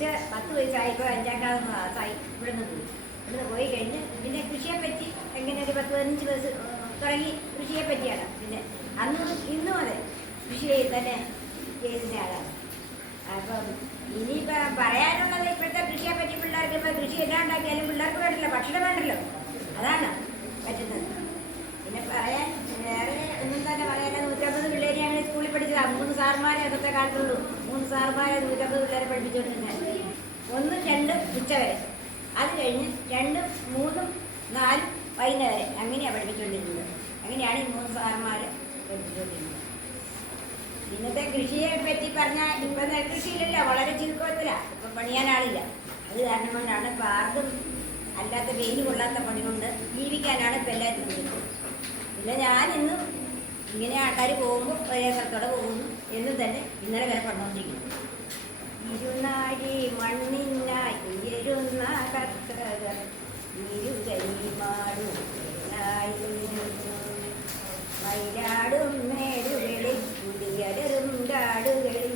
10 വയസ്സായപ്പോൾ 5ാം ക്ലാസ്സായി ഇവിടുന്ന് പോയി കഴിഞ്ഞ് പിന്നെ കൃഷിയെപ്പറ്റി എങ്ങനെ ഒരു 10-15 വയസ്സ് തുടങ്ങി കൃഷിയെ പറ്റിയാണ്. പിന്നെ ഇന്നും അതെ കൃഷി തന്നെ ചെയ്യുന്ന ആളാണ്. അപ്പം ഇനിയിപ്പോൾ പറയാനുള്ളത് ഇപ്പോഴത്തെ കൃഷിയെ പറ്റി പിള്ളേർക്ക് ഇപ്പോൾ കൃഷി എല്ലാം ഉണ്ടാക്കിയാലും പിള്ളേർക്ക് വേണ്ടല്ലോ, ഭക്ഷണം വേണ്ടല്ലോ, അതാണ് പറ്റുന്നത്. പിന്നെ പറയാൻ വേറെ ഒന്നും തന്നെ പറയാനില്ല. 150 പിള്ളേരെ ഞങ്ങൾ സ്കൂളിൽ പഠിച്ചതാണ്. 3 സാറുമാരെ അതൊക്കെ കാലത്തുള്ളൂ. 3 സാറുമാരെ 150 പിള്ളേരെ പഠിപ്പിച്ചുകൊണ്ടിരുന്നത് 1, 2 ഉച്ചവരെ. അത് കഴിഞ്ഞ് 2, 3, 4 വൈകുന്നേരം അങ്ങനെയാണ് പഠിപ്പിച്ചുകൊണ്ടിരുന്നത്. അങ്ങനെയാണ് ഈ 3 സാറുമാർ പഠിപ്പിച്ചുകൊണ്ടിരുന്നത്. ഇന്നത്തെ കൃഷിയെ പറ്റി പറഞ്ഞാൽ ഇപ്പം നെൽകൃഷിയിലല്ല, വളരെ ചുരുക്കത്തിലാണ്. ഇപ്പം പണിയാനാളില്ല. അത് കാരണം കൊണ്ടാണ് ഇപ്പം ആർക്കും അല്ലാത്ത വെയിൽ കൊള്ളാത്ത പണി കൊണ്ട് ജീവിക്കാനാണ് ഇപ്പം എല്ലാവരും നോക്കുന്നത്. പിന്നെ ഞാനിന്നും ഇങ്ങനെ ആൾക്കാർ പോകുമ്പോൾ ഒരേ സ്ഥലത്തോടെ പോകുന്നു എന്ന് തന്നെ ഇന്നലെ വരെ പറഞ്ഞുകൊണ്ടിരിക്കുന്നു. ഇരുനാഴി മണ്ണിനായി ഉയരുന്ന കർത്തകൾ ഇരുകൈമാടും മയിലാടും നേടുകളിൽ കുടിയലറും കാടുകളിൽ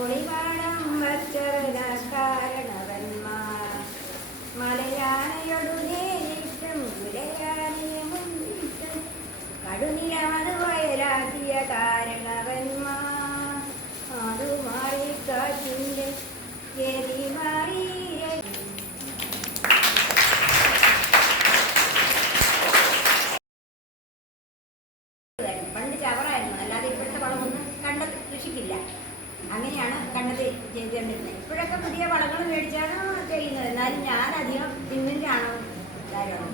ഒളിവാണം വച്ചവന കാരണവന്മാർ മലയാളയോടു നേരിട്ടും കുലയാളിയ മുന്നിട്ടും കടുനിലമത് വയലാക്കിയ കാരണവന്മാർ അതു മാറിക്കാറ്റിൻ്റെ ഗതി മാറി. പണ്ട് ചവറായിരുന്നു, അല്ലാതെ ഇപ്പോഴത്തെ വളമൊന്നും കണ്ടത് കൃഷിക്കില്ല. അങ്ങനെയാണ് കണ്ടത് ചെയ്തുകൊണ്ടിരുന്നത്. ഇപ്പോഴൊക്കെ പുതിയ വളങ്ങൾ മേടിച്ചാണ് ചെയ്യുന്നത്. എന്നാലും ഞാനധികം തിന്നിൻ്റെയാണോ ധാരാളം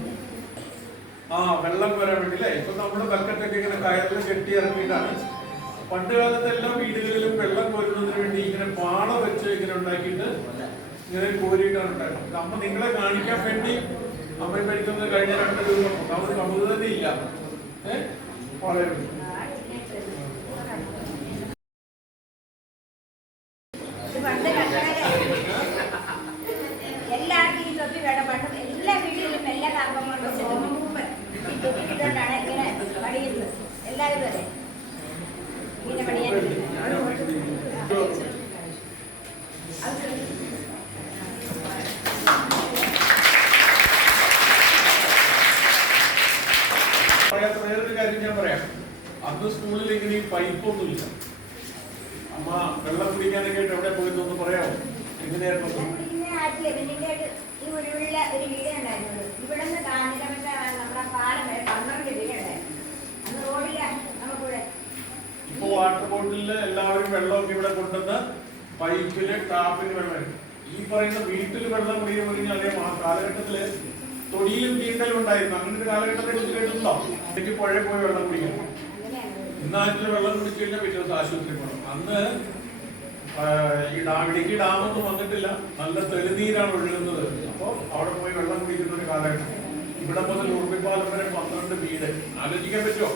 വെള്ളം വരാൻ വേണ്ടിയില്ലേ. ഇപ്പൊ നമ്മുടെ ബക്കറ്റൊക്കെ ഇങ്ങനെ കയറിൽ കെട്ടി ഇറങ്ങിയിട്ടാണ്. പണ്ട് കാലത്ത് എല്ലാ വീടുകളിലും വെള്ളം കോരുന്നതിന് വേണ്ടി ഇങ്ങനെ പാള വെച്ച് ഇങ്ങനെ ഉണ്ടാക്കിയിട്ട് ഇങ്ങനെ കോരിയിട്ടാണ് ഉണ്ടായിരുന്നത്. അമ്മ നിങ്ങളെ കാണിക്കാൻ വേണ്ടി അമ്മ പഠിക്കുന്നത് കഴിഞ്ഞ 2 ദിവസം നമുക്ക് കമ്പത് തന്നെ ഇല്ല. വളരെ എല്ലാവർക്കും ഈ തൊപ്പി വേണം. പണ്ട് എല്ലാ വീട്ടിലും എല്ലാ കാർമ്മങ്ങളും തൊപ്പിയിട്ടോണ്ടാണ് ഇങ്ങനെ പണിയുന്നത്. എല്ലാവരും അതെ ഇങ്ങനെ പണിയാൻ വേറൊരു കാര്യം ഞാൻ പറയാം. അന്ന് സ്കൂളിൽ ഇങ്ങനെ പൈപ്പൊന്നുമില്ല. അമ്മ വെള്ളം കുടിക്കാനൊക്കെ ആയിട്ട് എവിടെ പോയെന്നൊന്ന് പറയാമോ? എങ്ങനെയായിരുന്നു? ഒരു വീട് ഉണ്ടായിരുന്നത് ഇവിടെ നിന്ന് കാഞ്ഞിരമറ്റ നമ്മുടെ പാലം വരെ 12 വീടുണ്ടായിരുന്നു. അന്ന് റോഡില്ല നമുക്കിവിടെ. ഇപ്പൊ വാട്ടർ ബോട്ടിലില് എല്ലാവരും വെള്ളമൊക്കെ ഇവിടെ കൊണ്ടുവന്ന് പൈപ്പില് ടാപ്പിന് വെള്ളം. ഈ പറയുന്ന വീട്ടിൽ വെള്ളം കുടിക്കാൻ അറിയാം. ആ കാലഘട്ടത്തില് തൊടിയിലും തീണ്ടലും ഉണ്ടായിരുന്നു. അങ്ങനെ ഒരു കാലഘട്ടത്തെ കുറിച്ച് കേട്ടിട്ടുണ്ടോ? എനിക്ക് പുഴയിൽ പോയി വെള്ളം കുടിക്കണം. ഇന്നാറ്റിൽ വെള്ളം കുടിച്ചു കഴിഞ്ഞാൽ പിറ്റേ ദിവസം ആശുപത്രി പോകണം. അന്ന് ഈ ഇടുക്കി ഡാമൊന്നും വന്നിട്ടില്ല. നല്ല തെളിനീരാണ് ഒഴുകുന്നത്. അപ്പോൾ അവിടെ പോയി വെള്ളം കുടിക്കുന്ന ഒരു കാലഘട്ടം. ഇവിടെ മുതൽ ഉറുപ്പിപ്പാലം വരെ 12 വീട്. ആലോചിക്കാൻ പറ്റുമോ?